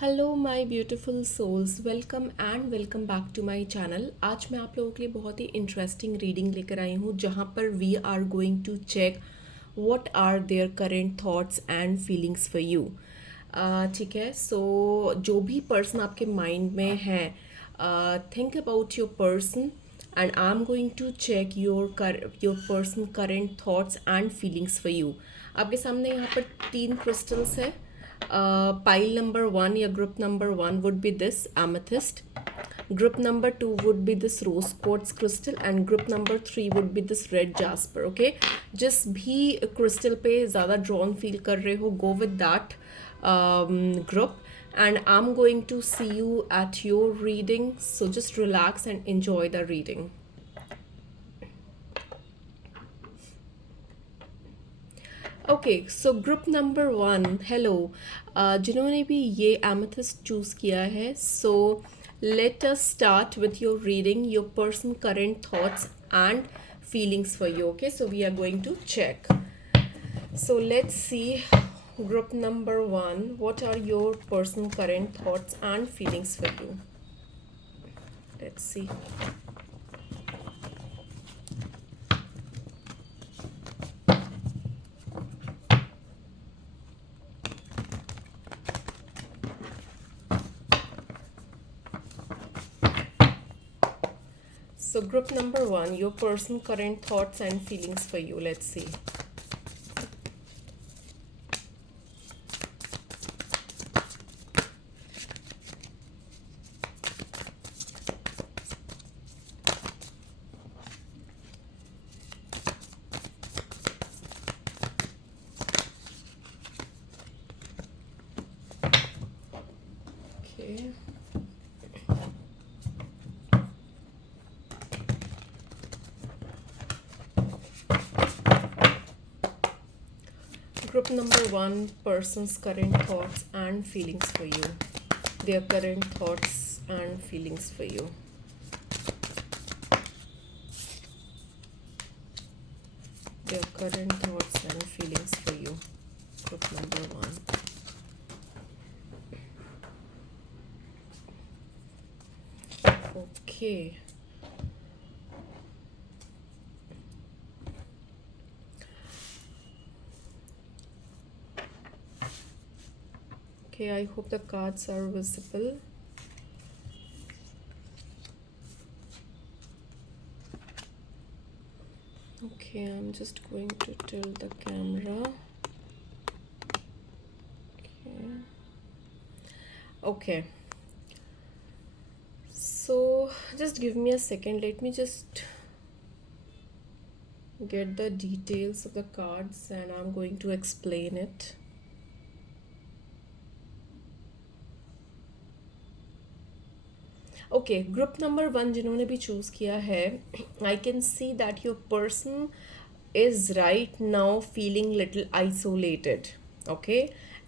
Hello my beautiful souls, welcome back to my channel. आज मैं आप लोगों के लिए बहुत ही इंटरेस्टिंग रीडिंग लेकर आई हूँ जहाँ पर we are going to check what are their current thoughts and feelings for you. ठीक है, सो जो भी पर्सन आपके माइंड में है, think about your person and I am going to check your person current thoughts and feelings for you. आपके सामने यहाँ पर तीन क्रिस्टल्स है। Pile number one या group number one would be this amethyst. Group number two would be this rose quartz crystal and group number three would be this red jasper. Okay, जिस भी crystal पे ज़्यादा drawn feel कर रहे हो, go with that group. And I'm going to see you at your reading. So just relax and enjoy the reading. Okay, so group number one, hello. जिन्होंने भी ये एमेथिस्ट चूज़ किया है, so let us start with your reading your person current thoughts and feelings for you. Okay, so we are going to check. So let's see group number one, what are your person current thoughts and feelings for you. Let's see. So group number one, your person current thoughts and feelings for you. Let's see. Okay. Group number one, person's current thoughts and feelings for you. Their current thoughts and feelings for you. Their current thoughts and feelings for you. Group number one. Okay. Okay, I hope the cards are visible. Okay, I'm just going to tilt the camera. Okay. So just give me a second. Let me just get the details of the cards and I'm going to explain it. Okay, group number one जिन्होंने भी चूज़ किया है, आई can see that your person is right now feeling little isolated, okay,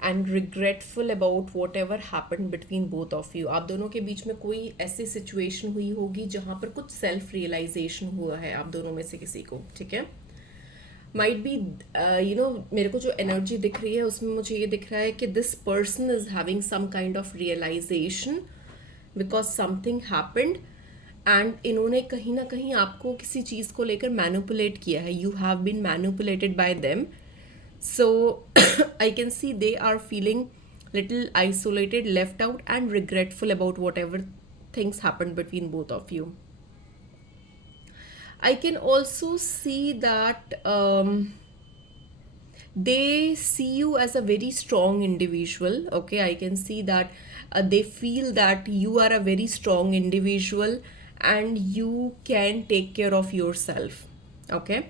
and regretful about whatever happen between both of you. आप दोनों के बीच में कोई ऐसी सिचुएशन हुई होगी जहाँ पर कुछ सेल्फ रियलाइजेशन हुआ है आप दोनों में से किसी को, ठीक है। माइट बी मेरे को जो एनर्जी दिख रही है उसमें मुझे ये दिख रहा है कि this person is having some kind of realisation because something happened and इन्होंने कहीं ना कहीं आपको किसी चीज़ को लेकर मैनिपुलेट किया है। You have been manipulated by them, so I can see they are feeling little isolated, left out and regretful about whatever things happen between both of you. I can also see that they see you as a very strong individual. Okay, I can see that they feel that you are a very strong individual and you can take care of yourself. Okay,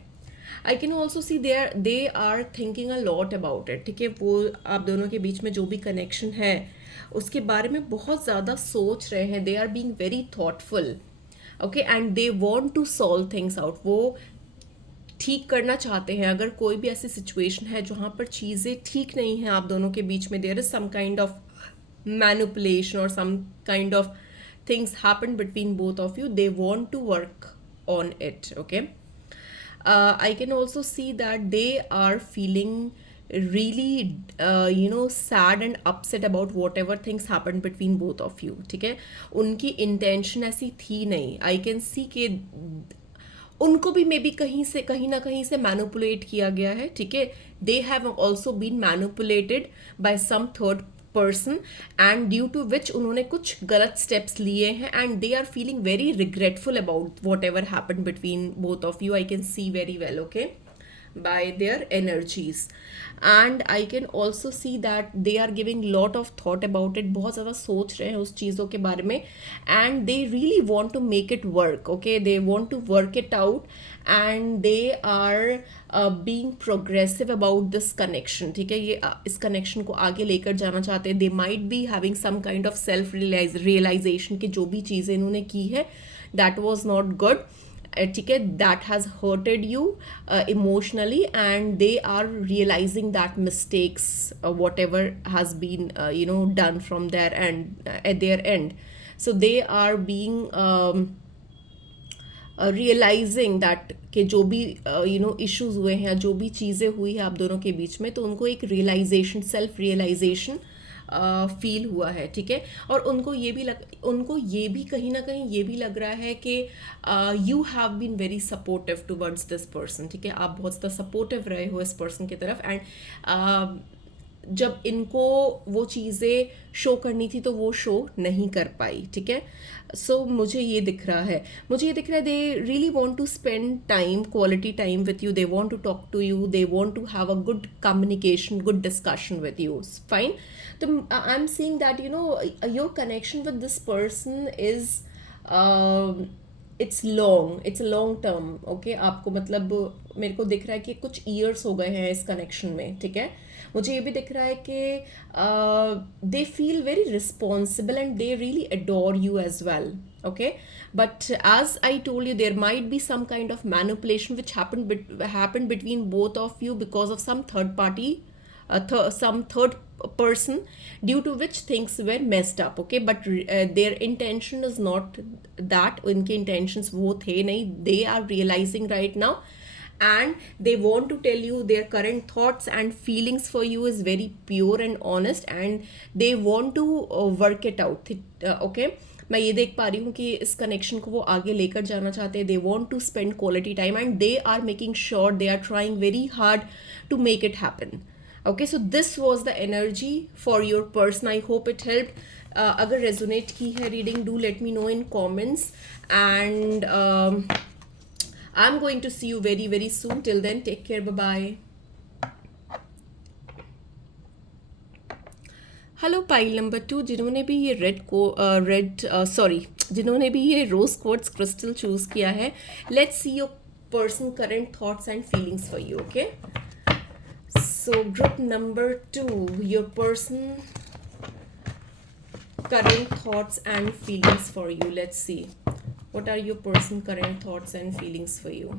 I can also see they are thinking a lot about it. ठीक है, वो आप दोनों के बीच में जो भी कनेक्शन है उसके बारे में बहुत ज़्यादा सोच रहे हैं. They are being very thoughtful. Okay, and they want to solve things out. वो ठीक करना चाहते हैं. अगर कोई भी ऐसी सिचुएशन है जहाँ पर चीज़ें ठीक नहीं हैं आप दोनों के बीच में, there is some kind of manipulation और some kind of things happen between both of you, they want to work on it. Okay, I can also see that they are feeling really sad and upset about whatever things happened between both of you, ठीक है. उनकी इंटेंशन ऐसी थी नहीं. आई can see कि उनको भी may be कहीं ना कहीं से मैनिपुलेट किया गया है, ठीक है. They have also been manipulated by some third person, and due to which उन्होंने कुछ गलत स्टेप्स लिए हैं, and they are feeling very regretful about whatever happen between both of you. I can see very well, okay, by their energies. And I can also see that they are giving lot of thought about it, बहुत ज़्यादा सोच रहे हैं उस चीज़ों के बारे में, and they really want to make it work, okay, they want to work it out, and they are being progressive about this connection, ठीक है. ये इस connection को आगे लेकर जाना चाहते हैं. They might be having some kind of self realization कि जो भी चीज़ें इन्होंने की है that was not good, ठीक है, that has hurted you emotionally, and they are realising that mistakes whatever has been done from there and at their end. So they are being realising that कि जो भी इश्यूज हुए हैं, जो भी चीज़ें हुई हैं आप दोनों के बीच में, तो उनको एक रियलाइजेशन, सेल्फ रियलाइजेशन फील हुआ है, ठीक है. और उनको ये भी कहीं ना कहीं ये भी लग रहा है कि you have been very supportive towards this person, ठीक है. आप बहुत ज़्यादा सपोर्टिव रहे हो इस पर्सन की तरफ, एंड जब इनको वो चीज़ें शो करनी थी तो वो शो नहीं कर पाई, ठीक है. सो मुझे ये दिख रहा है they really want to spend time, quality time with you. They want to talk to you, they want to have a good communication, good discussion with you. Fine. तो I am seeing that your connection with this person is it's long term, okay. आपको मतलब मेरे को दिख रहा है कि कुछ ईयर्स हो गए हैं इस कनेक्शन में, ठीक है. मुझे ये भी दिख रहा है कि they feel very responsible and they really adore you as well, okay. But as I told you, there might be some kind of manipulation which happened between both of you because of some third party, some third person, due to which things were messed up, okay. But their intention is not that. उनके intentions वो थे नहीं. They are realizing right now, and they want to tell you their current thoughts and feelings for you is very pure and honest, and they want to work it out, okay. मैं ये देख पा रही हूँ कि इस कनेक्शन को वो आगे लेकर जाना चाहते हैं. They want to spend quality time, and they are making sure, they are trying very hard to make it happen, okay. So this was the energy for your person. I hope it helped. अगर रेजोनेट की है reading, do let me know in comments, and I'm going to see you very very soon. Till then, take care. Bye bye. Hello pile number 2, जिन्होंने भी ये जिन्होंने भी ये रोज quartz crystal choose किया है, let's see your person current thoughts and feelings for you, okay. So group number 2, your person current thoughts and feelings for you. Let's see, what are your person current thoughts and feelings for you.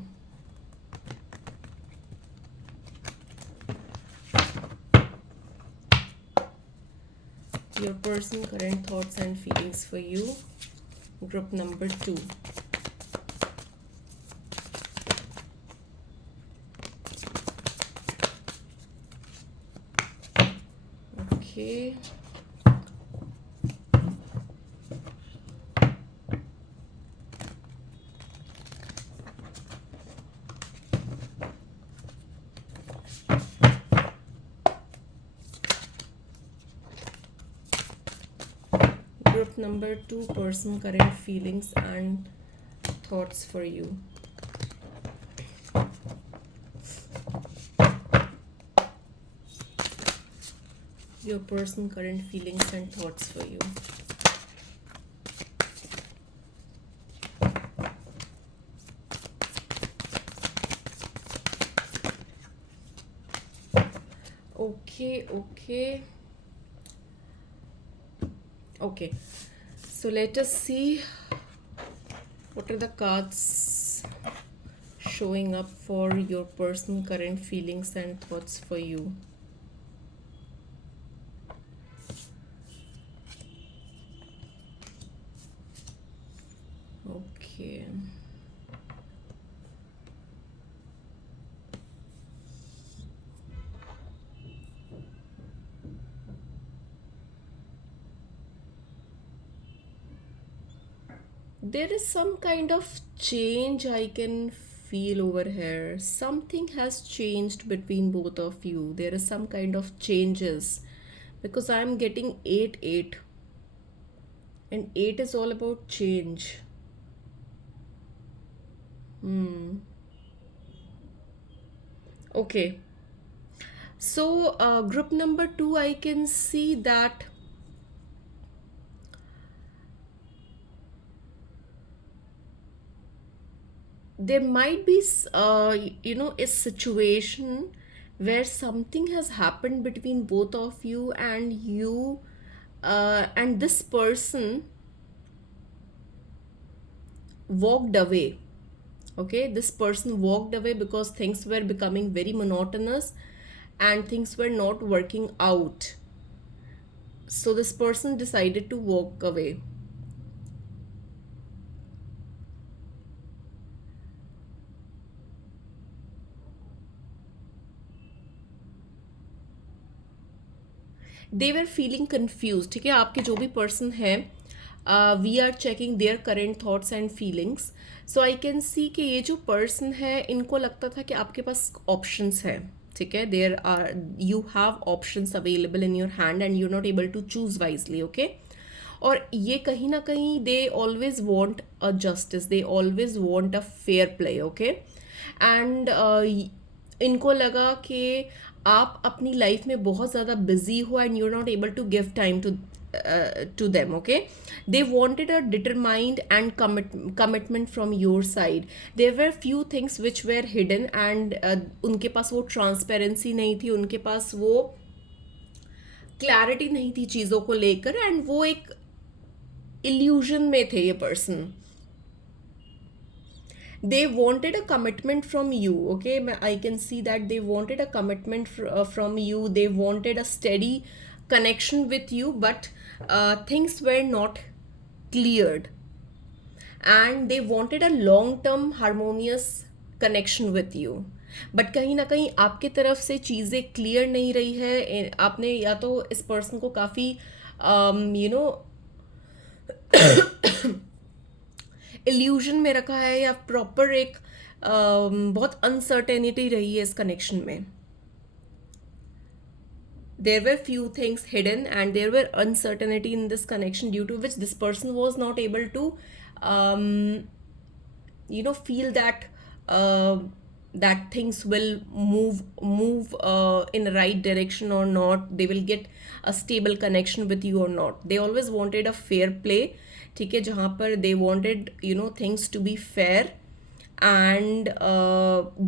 Your person current thoughts and feelings for you, group number 2. Okay. Group number 2, person current feelings and thoughts for you. Your person current feelings and thoughts for you. Okay, so let us see what are the cards showing up for your person current feelings and thoughts for you. Okay, There is some kind of change I can feel over here. Something has changed between both of you. There is some kind of changes because I'm getting 8 8, and 8 is all about change. Hmm. Okay. So, group number 2, I can see that there might be a situation where something has happened between both of you, and and this person walked away. Okay, this person walked away because things were becoming very monotonous and things were not working out, so this person decided to walk away. They were feeling confuse. ठीक है, आपके जो भी person है, we are checking their current thoughts and feelings. So I can see कि ये जो पर्सन है, इनको लगता था कि आपके पास ऑप्शंस है. ठीक है, there are, you have options available in your hand and you not able to choose wisely. Okay, और ये कहीं ना कहीं they always want a justice, they always want a fair play. Okay, and इनको लगा कि आप अपनी लाइफ में बहुत ज़्यादा बिजी हो and you are not able to give time to them. Okay, they wanted a determined and commitment from your side. There were few things which were hidden and उनके पास वो ट्रांसपेरेंसी नहीं थी, उनके पास वो क्लैरिटी नहीं थी चीज़ों को लेकर, एंड वो एक इल्यूजन में थे ये person. They wanted a commitment from you. Okay, I can see that they wanted a commitment from you. They wanted a steady connection with you, but things were not cleared, and they wanted a long term harmonious connection with you. But कहीं ना कहीं आपके तरफ से चीज़ें क्लियर नहीं रही है. आपने या तो इस पर्सन को काफ़ी यू नो इल्यूजन में रखा है, या प्रॉपर एक बहुत अनसर्टेनिटी रही है इस कनेक्शन में. There were few things hidden and there were uncertainty in this connection, due to which this person was not able to um, feel that that things will move in the right direction or not, they will get a stable connection with you or not. They always wanted a fair play. ठीक है, जहाँ पर they wanted things to be fair, and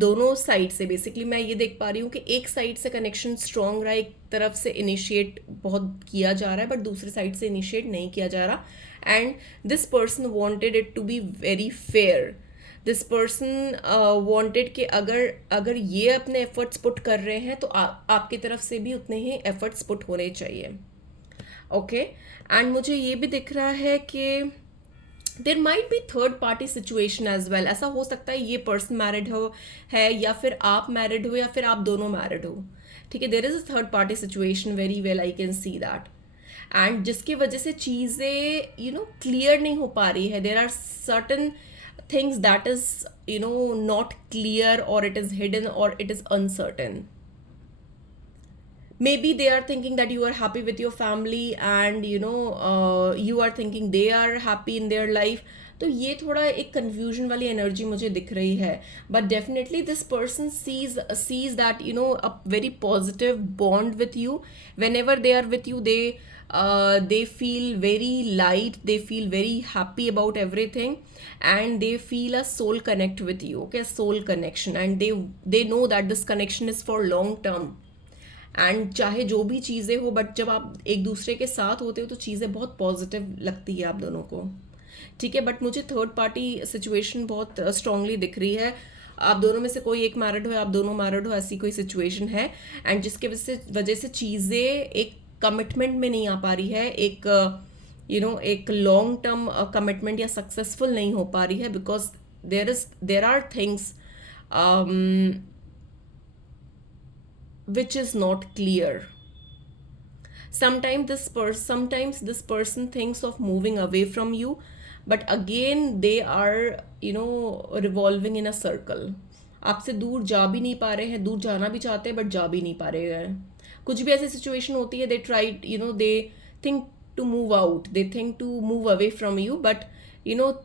दोनों side से basically मैं ये देख पा रही हूँ कि एक साइड से कनेक्शन स्ट्रांग रहा है, एक तरफ से इनिशिएट बहुत किया जा रहा है, बट दूसरी साइड से इनिशिएट नहीं किया जा रहा. And this person wanted it to be very fair. This person wanted कि अगर ये अपने एफर्ट्स पुट कर रहे हैं तो आपकी तरफ से भी उतने ही एफर्ट्स पुट होने चाहिए. ओके, एंड मुझे ये भी दिख रहा है कि there might be third party situation as well. ऐसा हो सकता है ये पर्सन मैरिड हो है, या फिर आप मैरिड हो, या फिर आप दोनों मैरिड हो. ठीक है, there is a third party situation, very well I can see that. And जिसकी वजह से चीज़ें क्लियर नहीं हो पा रही है. There are certain things that is not clear, or it is hidden, or it is uncertain. Maybe they are thinking that you are happy with your family, and you are thinking they are happy in their life. तो ये थोड़ा एक confusion वाली energy मुझे दिख रही है. But definitely this person sees that a very positive bond with you. Whenever they are with you, they feel very light, they feel very happy about everything, and they feel a soul connect with you. Okay, soul connection, and they know that this connection is for long term. And चाहे जो भी चीज़ें हो, बट जब आप एक दूसरे के साथ होते हो तो चीज़ें बहुत पॉजिटिव लगती है आप दोनों को. ठीक है, बट मुझे थर्ड पार्टी सिचुएशन बहुत स्ट्रांगली दिख रही है. आप दोनों में से कोई एक मैरिड हो, आप दोनों मैरिड हो, ऐसी कोई सिचुएशन है, एंड जिसके वजह से चीज़ें एक कमिटमेंट में नहीं आ पा रही है, एक लॉन्ग टर्म कमिटमेंट या सक्सेसफुल नहीं हो पा रही है, because there are things which is not clear. Sometimes this person thinks of moving away from you, but again they are revolving in a circle. आपसे दूर जा भी नहीं पा रहे हैं, दूर जाना भी चाहते हैं बट जा भी नहीं पा रहे हैं. कुछ भी ऐसी सिचुएशन होती है, they try they think to move out, they think to move away from you, but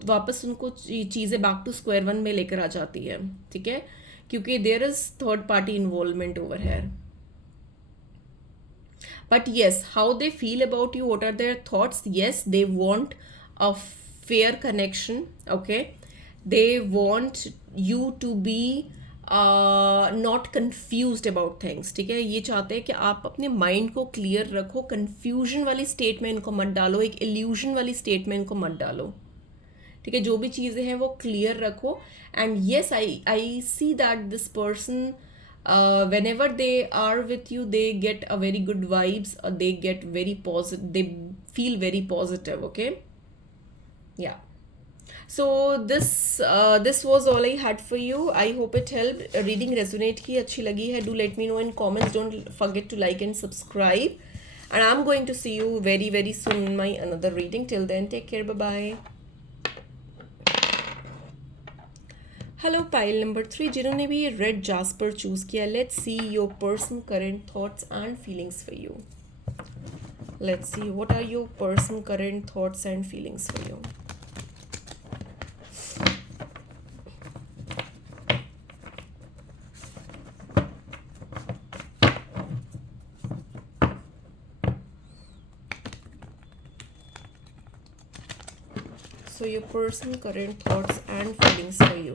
वापस उनको चीज़ें बैक टू स्क्वायर वन में लेकर आ जाती है. ठीक है, क्योंकि there is third party involvement over here. But yes, how they feel about you, what are their thoughts? Yes, they want a fair connection. Okay, they want you to be not confused about things. ठीक है, ये चाहते हैं कि आप अपने माइंड को क्लियर रखो, कंफ्यूजन वाली स्टेट में इनको मत डालो, एक इल्यूजन वाली स्टेट में इनको मत डालो. ठीक है, जो भी चीज़ें हैं वो क्लियर रखो. And yes, I see that this person, whenever they are with you, they get a very good vibes, they get very positive, they feel very positive. Okay, yeah. So this was all I had for you. I hope it helped. Reading resonate की अच्छी लगी है, do let me know in comments. Don't forget to like and subscribe, and I'm going to see you very very soon in my another reading. Till then, take care. Bye bye. Hello pile number 3, जिन्होंने भी ये red jasper choose किया, let's see your person current thoughts and feelings for you. Let's see what are your person current thoughts and feelings for you. So your person current thoughts and feelings for you.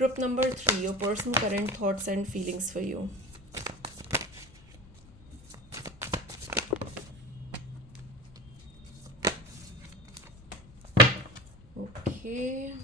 Group number 3, your person current thoughts and feelings for you. Okay.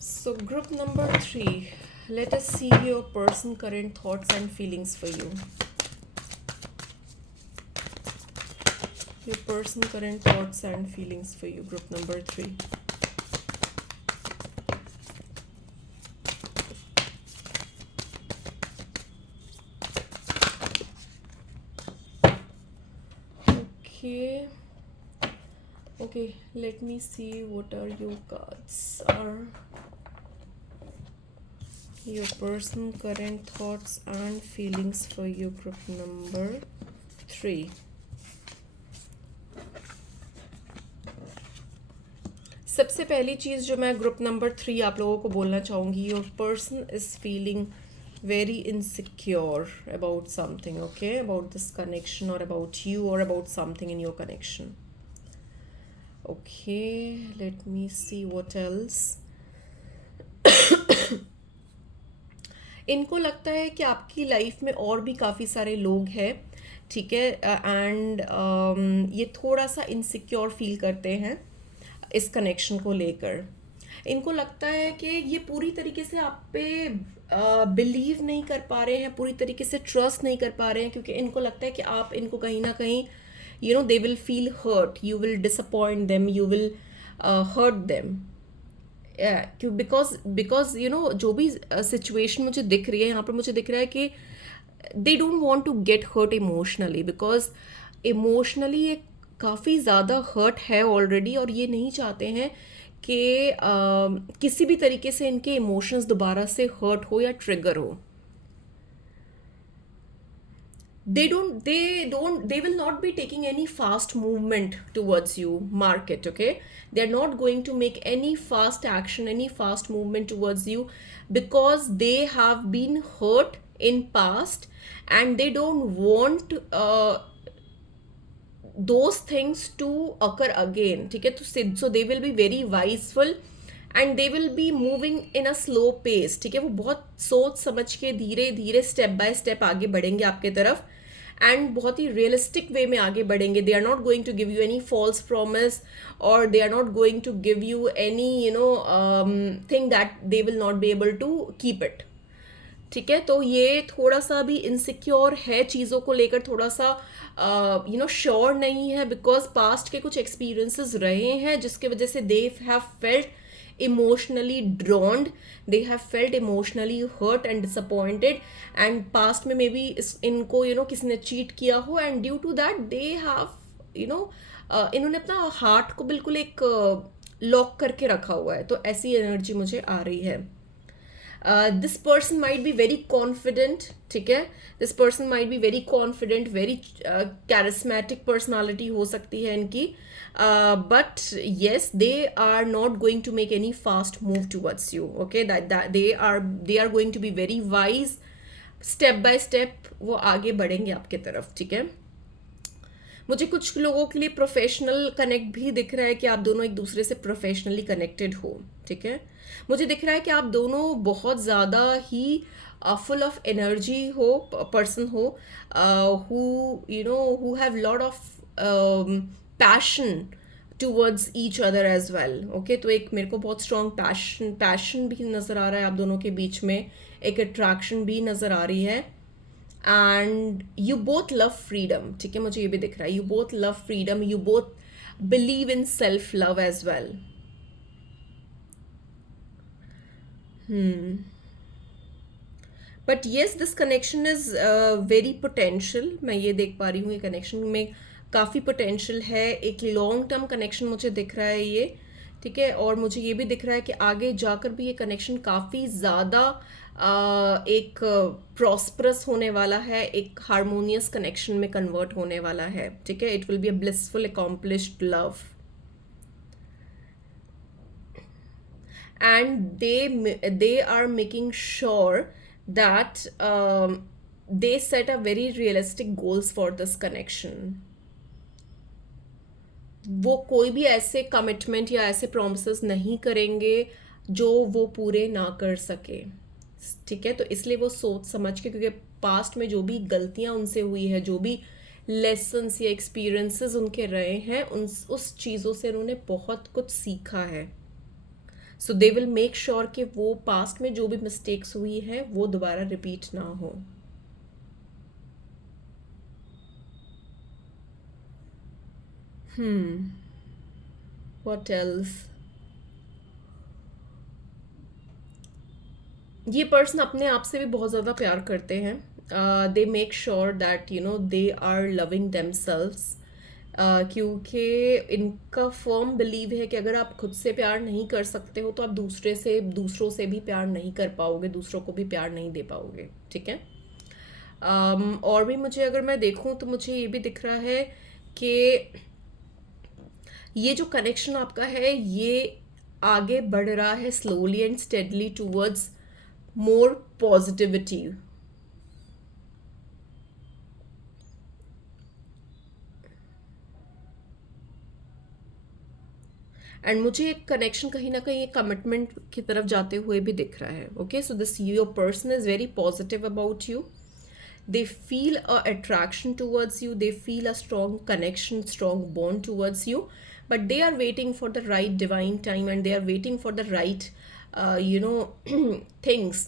So group number 3, let us see your person current thoughts and feelings for you. Your person current thoughts and feelings for you, group number 3. Okay, let me see what are your cards are. Your person current thoughts and feelings for you, group number 3. सबसे पहली चीज़ जो मैं group number 3 आप लोगों को बोलना चाहूँगी, your person is feeling very insecure about something. Okay, about this connection or about you or about something in your connection. Okay, let me see what else. इनको लगता है कि आपकी लाइफ में और भी काफ़ी सारे लोग हैं. ठीक है, एंड ये थोड़ा सा इनसिक्योर फील करते हैं इस कनेक्शन को लेकर. इनको लगता है कि ये पूरी तरीके से आप पे बिलीव नहीं कर पा रहे हैं, पूरी तरीके से ट्रस्ट नहीं कर पा रहे हैं, क्योंकि इनको लगता है कि आप इनको कहीं ना कहीं they will feel hurt, you will disappoint them, you will hurt them. क्यों, because जो भी सिचुएशन मुझे दिख रही है यहाँ पर, मुझे दिख रहा है कि they don't want to get hurt emotionally, because emotionally ये काफ़ी ज़्यादा हर्ट है ऑलरेडी, और ये नहीं चाहते हैं कि किसी भी तरीके से इनके इमोशंस दोबारा से हर्ट हो या ट्रिगर हो. They will not be taking any fast movement towards you. Mark it. Okay, they're not going to make any fast action, any fast movement towards you, because they have been hurt in past and they don't want those things to occur again. ठीक है, तो so they will be very wiseful and they will be moving in a slow pace. ठीक है, वो बहुत सोच समझ के धीरे धीरे स्टेप बाय स्टेप आगे बढ़ेंगे आपके तरफ. एंड बहुत ही रियलिस्टिक वे में आगे बढ़ेंगे. They are not going to give you any false promise, और they are not going to give you any thing that they will not be able to keep it. ठीक है, तो ये थोड़ा सा भी इनसिक्योर है चीज़ों को लेकर, थोड़ा सा श्योर नहीं है, बिकॉज पास्ट के कुछ एक्सपीरियंसेस रहे हैं जिसके वजह से they have felt emotionally drained, they have felt emotionally hurt and disappointed, and past में मे बी इनको किसी ने चीट किया हो, and due to that they have इन्होंने अपना हार्ट को बिल्कुल एक लॉक करके रखा हुआ है. तो ऐसी एनर्जी मुझे आ रही है. This person might be very confident. ठीक है, this person might be very confident, very charismatic personality हो सकती है इनकी, but yes they are not going to make any fast move towards you. Okay, they are going to be very wise. Step by step वो आगे बढ़ेंगे आपके तरफ. ठीक है, मुझे कुछ लोगों के लिए प्रोफेशनल कनेक्ट भी दिख रहा है कि आप दोनों एक दूसरे से प्रोफेशनली कनेक्टेड हो. ठीक है, मुझे दिख रहा है कि आप दोनों बहुत ज़्यादा ही फुल ऑफ एनर्जी हो, पर्सन हो, who have lot of passion towards each other as well. Okay, तो एक मेरे को बहुत स्ट्रॉन्ग पैशन भी नज़र आ रहा है आप दोनों के बीच में, एक अट्रैक्शन भी नज़र आ रही है, and you both love freedom. ठीक है, मुझे ये भी दिख रहा है, you both love freedom, you both believe in self love as well. But yes, this connection is very potential. मैं ये देख पा रही हूँ ये कनेक्शन में काफ़ी पोटेंशियल है. एक लॉन्ग टर्म कनेक्शन मुझे दिख रहा है ये. ठीक है, और मुझे ये भी दिख रहा है कि आगे जाकर भी ये कनेक्शन काफ़ी ज़्यादा एक प्रॉस्परस होने वाला है, एक हारमोनियस कनेक्शन में कन्वर्ट होने वाला है. ठीक है, it will be a blissful accomplished love, and they are making sure that they set a very realistic goals for this connection. वो कोई भी ऐसे कमिटमेंट या ऐसे प्रोमिसेस नहीं करेंगे जो वो पूरे ना कर सके. ठीक है, तो इसलिए वो सोच समझ के, क्योंकि पास्ट में जो भी गलतियां उनसे हुई है, जो भी लेसन्स या एक्सपीरियंसेस उनके रहे हैं, उस चीज़ों से उन्होंने बहुत कुछ सीखा है. सो दे विल मेक श्योर कि वो पास्ट में जो भी मिस्टेक्स हुई है वो दोबारा रिपीट ना हो. What else? ये पर्सन अपने आप से भी बहुत ज़्यादा प्यार करते हैं. They make sure that they are loving themselves, क्योंकि इनका फर्म बिलीव है कि अगर आप खुद से प्यार नहीं कर सकते हो तो आप दूसरों से भी प्यार नहीं कर पाओगे, दूसरों को भी प्यार नहीं दे पाओगे. ठीक है, और भी मुझे अगर मैं देखूं तो मुझे ये भी दिख रहा है कि ये जो कनेक्शन आपका है ये आगे बढ़ रहा है slowly and steadily towards more positivity. And मुझे एक कनेक्शन कहीं ना कहीं एक कमिटमेंट की तरफ जाते हुए भी दिख रहा है. Okay, so this your person is very positive about you. They feel a attraction towards you, they feel a strong connection, strong bond towards you, but they are waiting for the right divine time, and they are waiting for the right things.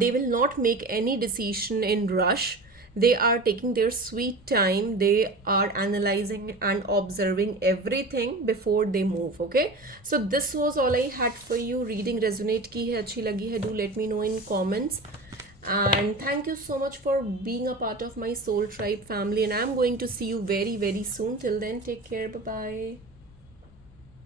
They will not make any decision in rush. They are taking their sweet time, they are analyzing and observing everything before they move. Okay, so this was all I had for you. Reading resonate की है, अच्छी लगी है, do let me know in comments. And thank you so much for being a part of my soul tribe family, and I'm going to see you very very soon. Till then, take care. Bye bye.